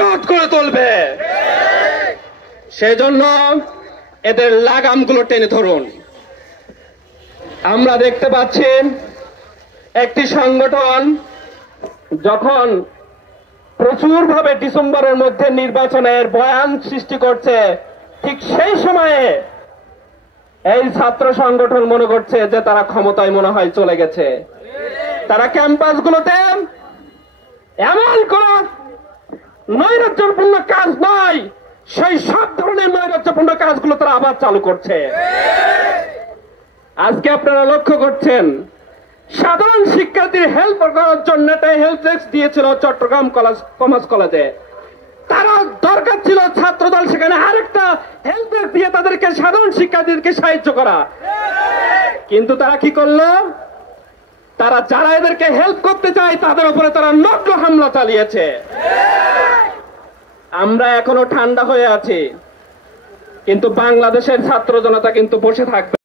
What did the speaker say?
প্রতিরোধ করে তুলবে। সেজন্য এদের লাগামগুলো টেনে ধরুন। আমরা দেখতে পাচ্ছি একটি সংগঠন যখন প্রচুরভাবে ডিসেম্বরের মধ্যে নির্বাচনের বয়ান সৃষ্টি করছে, ঠিক সেই সময়ে এই ছাত্র সংগঠন মনে করছে যে তারা ক্ষমতায় মনে হয় চলে গেছে। তারা ক্যাম্পাসগুলোতে এমন কোন নৈরাজ্যপূর্ণ কাজ নয়, সেই সব ধরনের নৈরাজ্যপূর্ণ কাজগুলো তারা আবার চালু করছে। আজকে আপনারা লক্ষ্য করছেন সাধারণ শিক্ষার্থীর হেল্প করার জন্য একটা হেল্প ডেস্ক দিয়েছিল চট্টগ্রাম কমার্স কলেজে। তারা দরকার ছিল ছাত্রদল সেখানে আরেকটা হেল্প ডেস্ক দিয়ে তাদেরকে সাধারণ শিক্ষার্থীদেরকে সাহায্য করা, কিন্তু তারা কি করলো? তারা যারা এদেরকে হেল্প করতে চায় তাদের উপরে তারা নগ্ন হামলা চালিয়েছে। আমরা এখনো ঠান্ডা হয়ে আছি, কিন্তু বাংলাদেশের ছাত্র জনতা কিন্তু বসে থাকবে।